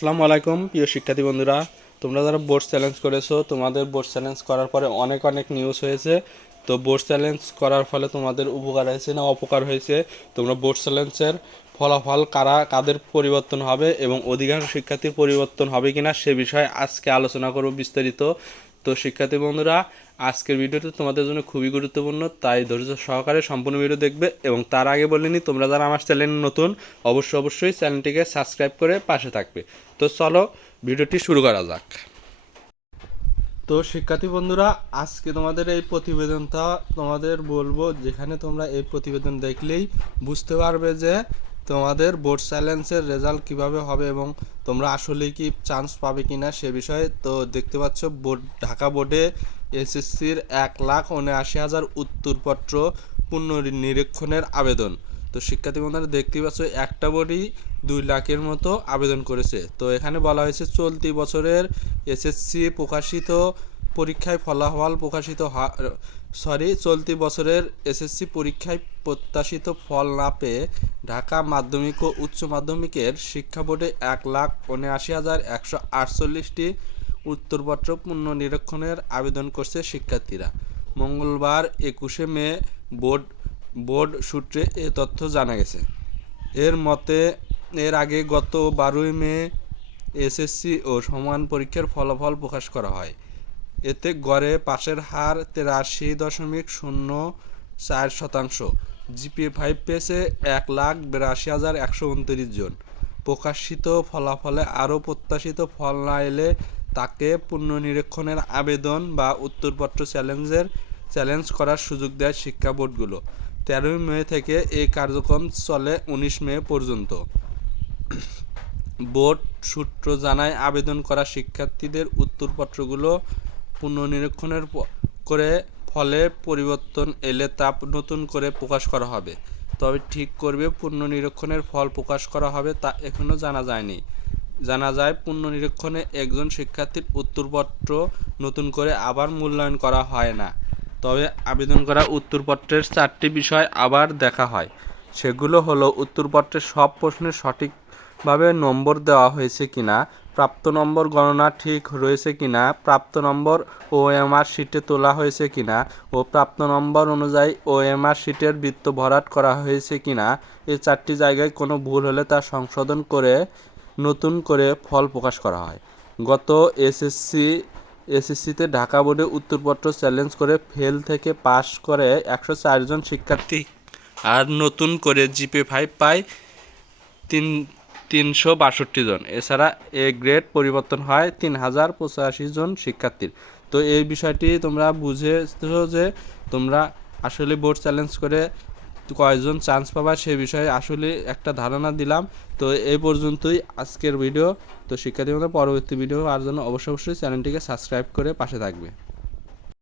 আসসালামু আলাইকুম, প্রিয় শিক্ষার্থী বন্ধুরা। তোমরা যারা বোর্ড চ্যালেঞ্জ করেছ, তোমাদের বোর্ড চ্যালেঞ্জ করার পরে অনেক অনেক নিউজ হয়েছে। তো বোর্ড চ্যালেঞ্জ করার ফলে তোমাদের উপকার হয়েছে না অপকার হয়েছে? তোমরা বোর্ড চ্যালেঞ্জের ফলাফল কারা, কাদের পরিবর্তন হবে এবং অধিকাংশ শিক্ষার্থীর পরিবর্তন হবে কিনা, সে বিষয়ে আজকে আলোচনা করব বিস্তারিত। তো শিক্ষার্থী বন্ধুরা, আজকের ভিডিওটি তোমাদের জন্য খুবই গুরুত্বপূর্ণ, তাই ধৈর্য সহকারে সম্পূর্ণ ভিডিও দেখবে এবং তার আগে বলিনি তোমরা যারা আমার চ্যানেল নতুন, অবশ্যই অবশ্যই চ্যানেলটিকে সাবস্ক্রাইব করে পাশে থাকবে। তো চলো, ভিডিওটি শুরু করা যাক। তো শিক্ষার্থী বন্ধুরা, আজকে তোমাদের এই প্রতিবেদনটা তোমাদের বলব, যেখানে তোমরা এই প্রতিবেদন দেখলেই বুঝতে পারবে যে তোমাদের বোর্ড চ্যালেঞ্জের রেজাল্ট কীভাবে হবে এবং তোমরা আসলে কি চান্স পাবে কি না সে বিষয়ে, তো দেখতে পাচ্ছ বোর্ড ঢাকা বোর্ডে এসএসসির এক লাখ উনআশি হাজার উত্তরপত্র পুনর্নিরীক্ষণের আবেদন। তো শিক্ষার্থী বন্ধুরা, দেখতেই পাচ্ছ একটা বোর্ডই দুই লাখের মতো আবেদন করেছে। তো এখানে বলা হয়েছে চলতি বছরের এসএসসি প্রকাশিত পরীক্ষায় ফলাফল প্রকাশিত সরি চলতি বছরের এসএসসি পরীক্ষায় প্রত্যাশিত ফল না পেয়ে ঢাকা মাধ্যমিক ও উচ্চ মাধ্যমিকের শিক্ষা বোর্ডে এক লাখ উনআশি হাজার একশো আটচল্লিশটি উত্তরপত্র পুনর্নিরীক্ষণের আবেদন করছে শিক্ষার্থীরা। মঙ্গলবার একুশে মে বোর্ড বোর্ড সূত্রে এ তথ্য জানা গেছে। এর মতে, এর আগে গত বারোই মে এসএসসি ও সমান পরীক্ষার ফলাফল প্রকাশ করা হয়। এতে গড়ে পাশের হার তেরাশি দশমিক শূন্য চার শতাংশ। জিপিএ ফাইভ পেয়েছে এক লাখ বিরাশি হাজার একশো উনত্রিশ জন। প্রকাশিত ফলাফলে আরও প্রত্যাশিত ফল না এলে তাকে পুনর্নিরীক্ষণের আবেদন বা উত্তরপত্র চ্যালেঞ্জের চ্যালেঞ্জ করার সুযোগ দেয় শিক্ষা বোর্ডগুলো। তেরোই মে থেকে এই কার্যক্রম চলে উনিশ মে পর্যন্ত। বোর্ড সূত্র জানায়, আবেদন করা শিক্ষার্থীদের উত্তরপত্রগুলো পুনর্নিরীক্ষণের করে ফলে পরিবর্তন এলে তা নতুন করে প্রকাশ করা হবে। তবে ঠিক করবে পুনর্নিরীক্ষণের ফল প্রকাশ করা হবে তা এখনও জানা যায়নি। জানা যায়, পুনর্নিরীক্ষণে একজন শিক্ষার্থীর উত্তরপত্র নতুন করে আবার মূল্যায়ন করা হয় না। তবে আবেদন করা উত্তরপত্রের চারটি বিষয় আবার দেখা হয়। সেগুলো হলো উত্তরপত্রের সব প্রশ্নের সঠিকভাবে নম্বর দেওয়া হয়েছে কিনা, প্রাপ্ত নম্বর গণনা ঠিক রয়েছে কিনা, প্রাপ্ত নম্বর ও ওএমআর শিটে তোলা হয়েছে কিনা ও প্রাপ্ত নম্বর অনুযায়ী ও ওএমআর শিটের বৃত্ত ভরাট করা হয়েছে কিনা, এই চারটি জায়গায় কোনো ভুল হলে তা সংশোধন করে নতুন করে ফল প্রকাশ করা হয়। গত এসএসসি, এসএসসিতে ঢাকা বোর্ডে উত্তরপত্র চ্যালেঞ্জ করে ফেল থেকে পাশ করে একশো চারজন শিক্ষার্থী। আর নতুন করে জিপে ফাইভ পায় তিন তিনশো বাষট্টি জন। এছাড়া এ গ্রেড পরিবর্তন হয় তিন হাজার পঁচাশি জন শিক্ষার্থীর। তো এই বিষয়টি তোমরা বুঝেছ যে তোমরা আসলে বোর্ড চ্যালেঞ্জ করে কয়জন চান্স পাবা সে বিষয়ে আসলে একটা ধারণা দিলাম। তো এই পর্যন্তই আজকের ভিডিও তো শিক্ষার্থী পরবর্তী ভিডিও আর জন্য অবশ্যই অবশ্যই চ্যানেলটিকে সাবস্ক্রাইব করে পাশে থাকবে।